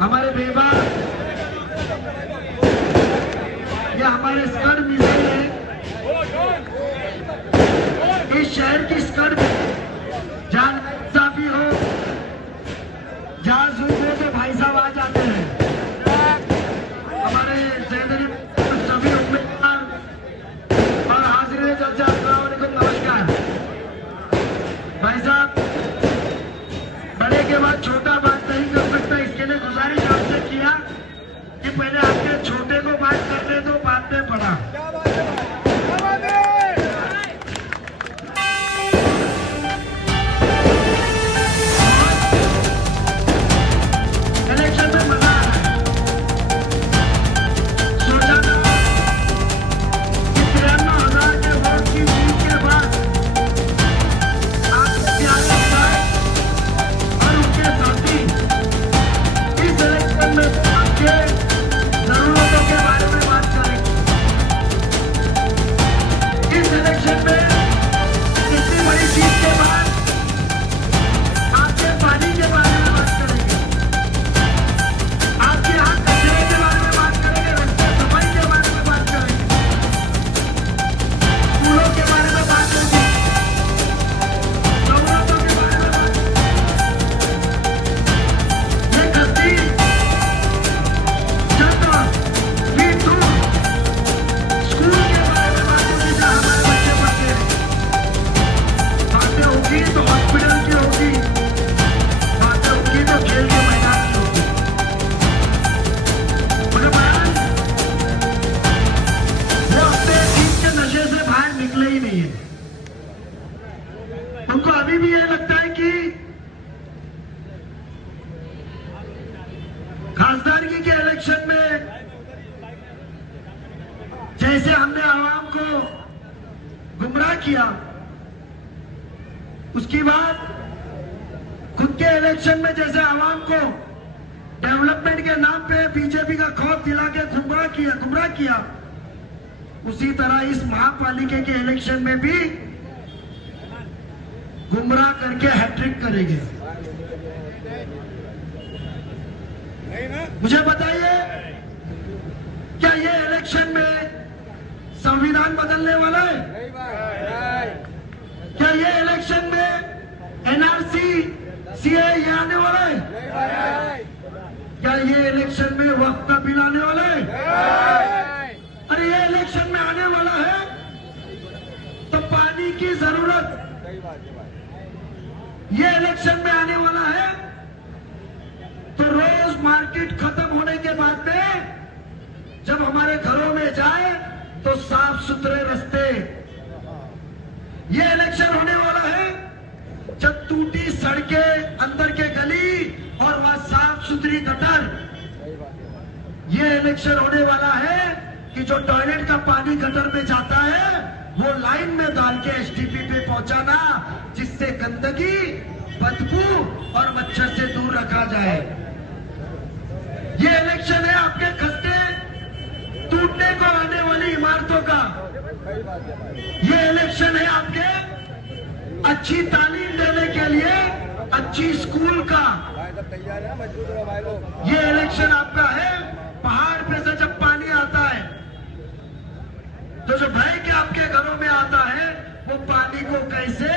हमारे बेबा, ये हमारे स्कर्ट मिसाइल है। इस शहर की स्कर्ट जहाँ साफी हो, जहाँ जूम हो तो भाई साहब आ जाते हैं। हमारे सभी उम्मीदवार और हाजिर जलसे, अस्सलाम वालेकुम, नमस्कार। भाई साहब, बड़े के बाद छोटा बात नहीं कर सकता, इसके लिए गुजारिश आपसे किया कि पहले आपके छोटे को बात करने दो, बाद में पड़ा। इलेक्शन में मजा आ रहा है। सोचा था कि 93,000 के वोट की जीत के बाद आपके प्यारे विधायक और उनके साथी इस इलेक्शन में आपके जरूरतों के बारे में बात करेंगे। इस इलेक्शन में इतनी बड़ी जीत के बाद आपके पानी के बारे में बात करेंगे, आपके यहाँ कचरे के बारे में बात करेंगे, रस्ते सफाई के बारे में बात करेंगे, स्कूलों के बारे में बात करेंगे, जरूरतों के बारे में बात करेंगे। ये गद्दी जनता स्ट्रीट टूर स्कूल के बारे में बात होगी, जहाँ हमारे बच्चे पढ़ते हैं। बातें होगी तो हॉस्पिटल की होगी, बातें होगी तो खेल के मैदान की होगी। मुझे बयान वो अपने जीत के नशे से बाहर निकले ही नहीं है। उनको अभी भी ये लगता है कि खासदारगी के इलेक्शन में जैसे हमने आवाम को गुमराह किया, उसकी बाद खुद के इलेक्शन में जैसे आवाम को डेवलपमेंट के नाम पे बीजेपी का खौफ दिला के गुमराह किया, उसी तरह इस महापालिका के इलेक्शन में भी गुमराह करके हैट्रिक करेंगे। मुझे बताइए, क्या ये इलेक्शन में संविधान बदलने वाला है? क्या ये इलेक्शन में एनआरसी सीए आने वाला है? क्या ये इलेक्शन में वक्त का बिल आने वाला है? अरे ये इलेक्शन में आने वाला है तो पानी की जरूरत, ये इलेक्शन में आने वाला है तो रोज मार्केट खत्म होने के बाद में जब हमारे घरों में जाए तो साफ सुथरे रास्ते। ये इलेक्शन होने वाला है जब टूटी सड़कें, अंदर के गली और वहां साफ सुथरी गटर। ये इलेक्शन होने वाला है कि जो टॉयलेट का पानी गटर में जाता है वो लाइन में डाल के एसटीपी पे पहुंचाना, जिससे गंदगी, बदबू और मच्छर से दूर रखा जाए। ये इलेक्शन है आपके खस्ते टूटने को आने वाली इमारतों का। ये इलेक्शन है आपके अच्छी तालीम देने के लिए अच्छी स्कूल का। ये इलेक्शन आपका है पहाड़ पे से जब पानी आता है तो जो भय के आपके घरों में आता है वो पानी को कैसे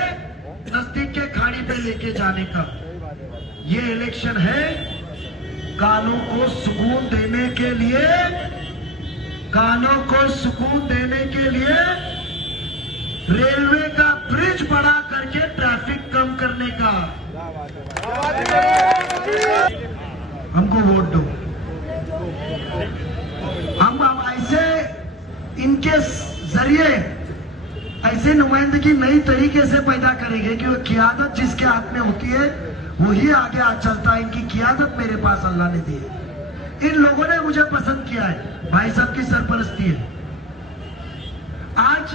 नजदीक के खाड़ी पे लेके जाने का। ये इलेक्शन है कानों को सुकून देने के लिए, कानों को सुकून देने के लिए रेलवे का ब्रिज बड़ा करके ट्रैफिक कम करने का। हमको वोट दो। हम ऐसे इनके जरिए ऐसे नुमाइंदगी नई तरीके से पैदा करेंगे कि वो क़ियादत जिसके हाथ में होती है वही आगे आ चलता है। इनकी क़ियादत मेरे पास अल्लाह ने दी है। इन लोगों ने मुझे पसंद किया है, भाई साहब की सरपरस्ती है। आज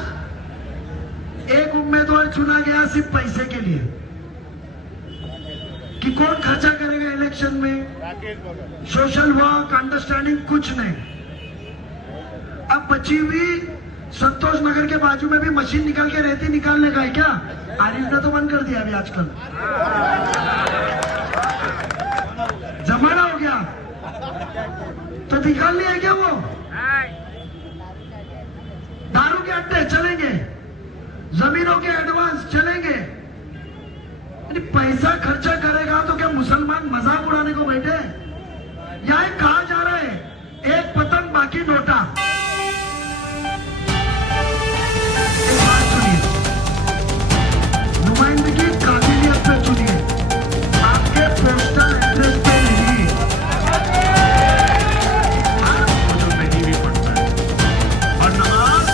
एक उम्मीदवार चुना गया सिर्फ पैसे के लिए कि कौन खर्चा करेगा इलेक्शन में, सोशल वर्क, अंडरस्टैंडिंग कुछ नहीं। अब बची हुई संतोष नगर के बाजू में भी मशीन निकाल के रेती निकालने का है क्या? आरिफ ने तो बंद कर दिया अभी आजकल, जमाना हो गया। निकालनी है क्या? वो दारू के अड्डे चलेंगे, जमीनों के एडवांस चलेंगे। पैसा खर्चा करेगा तो क्या मुसलमान मजाक उड़ाने को बैठे? यहां कहा जा रहा है एक पतंग बाकी नोटा। एक बात सुनिए, नुमाइंदगी काबिलियत पे चुनिए, आपके पोस्टल एड्रेस पे नहीं। जो नहीं भी पड़ता है और नमाज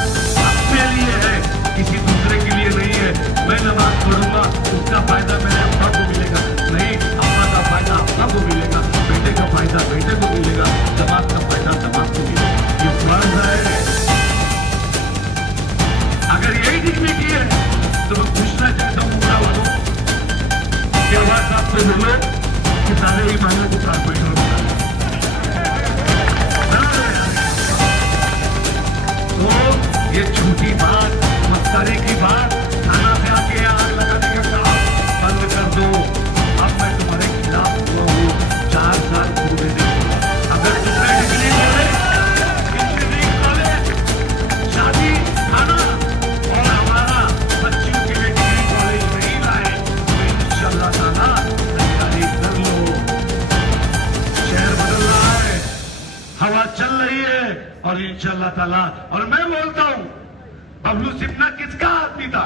अपने लिए है, किसी दूसरे के लिए नहीं है। मैं नमाज पढ़ूंगा उसका फायदा मेरे अब्बा को मिलेगा, नहीं अब्बा का फायदा अब्बा को मिलेगा, बेटे का फायदा बेटे को मिलेगा, जमात का फायदा जमात को मिलेगा। ये फर्ज है। अगर यही डिग्री की है तो मैं पूछना चाहता हूँ पूरा वालों कि आवाज आपसे बोलो कि सारे ईमानों को कारपोरेटर बना तो ये झूठी बात, मस्करी की बात, थाना से आके आग लगाने का काम बंद कर दो। अब मैं तुम्हारे खिलाफ हुआ हूँ 4 साल पूरे नहीं। अगर दूसरे डिग्री कॉलेज, इंजीनियरिंग कॉलेज, शादी खाना और हमारा बच्चियों के लिए डिग्री कॉलेज नहीं लाए तो इंशाअल्लाह ताला तैयारी कर लो। शहर बदल रहा है, हवा चल रही है और इंशाअल्लाह ताला। और मैं बोलता हूं बबलू सिन्हा किसका आदमी था?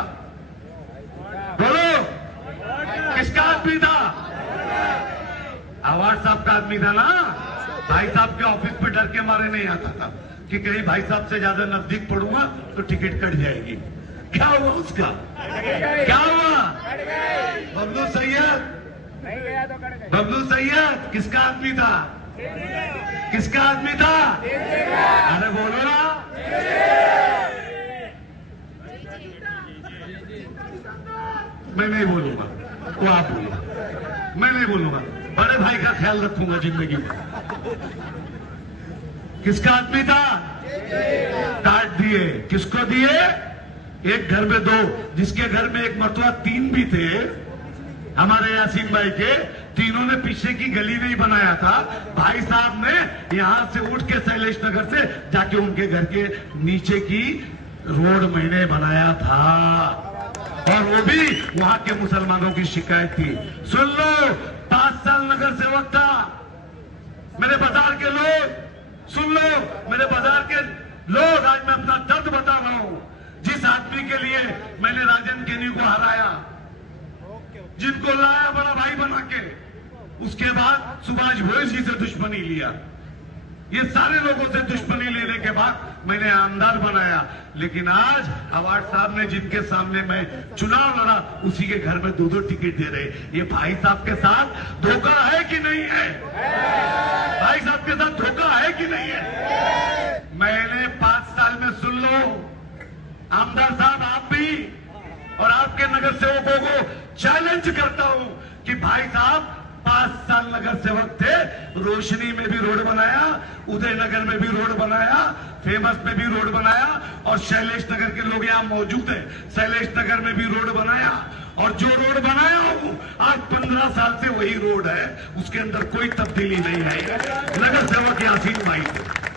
बोलो किसका आदमी था? आवाज साहब का आदमी था ना। भाई साहब के ऑफिस पे डर के मारे नहीं आता था कि कहीं भाई साहब से ज्यादा नजदीक पड़ूंगा तो टिकट कट जाएगी। क्या हुआ उसका? क्या हुआ? बबलू सैयद, बबलू सैयद किसका आदमी था? किसका आदमी था? अरे बोलो ना। मैं नहीं बोलूंगा, वो आप बोलो। मैं नहीं बोलूंगा, बड़े भाई का ख्याल रखूंगा जिंदगी में। किसका आदमी था? काट दिए। किसको दिए? एक घर में 2, जिसके घर में एक मरतबा 3 भी थे, हमारे यासीन भाई के, तीनों ने पीछे की गली नहीं बनाया था। भाई साहब ने यहां से उठ के शैलेश नगर से जाके उनके घर के नीचे की रोड मैंने बनाया था और वो भी वहां के मुसलमानों की शिकायत थी। सुन लो, 5 साल नगर सेवक था। मेरे बाजार के लोग सुन लो, मेरे बाजार के लोग, आज मैं अपना दर्द बता रहा हूं। जिस आदमी के लिए मैंने राजन केनी को हराया, जिनको लाया बड़ा भाई बना के, उसके बाद सुभाष घोष जी से दुश्मनी लिया, ये सारे लोगों से दुश्मनी लेने के बाद मैंने आमदार बनाया। लेकिन आज अवार्ड साहब ने जिनके सामने मैं चुनाव लड़ा, उसी के घर में 2-2 टिकट दे रहे। ये भाई साहब के साथ धोखा है कि नहीं है? भाई साहब के साथ धोखा है कि नहीं है? मैंने 5 साल में, सुन लो आमदार साहब, आप भी और आपके नगर सेवकों को चैलेंज करता हूं कि भाई साहब 5 साल नगर सेवक थे, रोशनी में भी रोड बनाया, उदयनगर में भी रोड बनाया, फेमस में भी रोड बनाया और शैलेश नगर के लोग यहां मौजूद हैं, शैलेश नगर में भी रोड बनाया। और जो रोड बनाया हूं आज 15 साल से वही रोड है, उसके अंदर कोई तब्दीली नहीं आई। नगर सेवक यासीन भाई थे।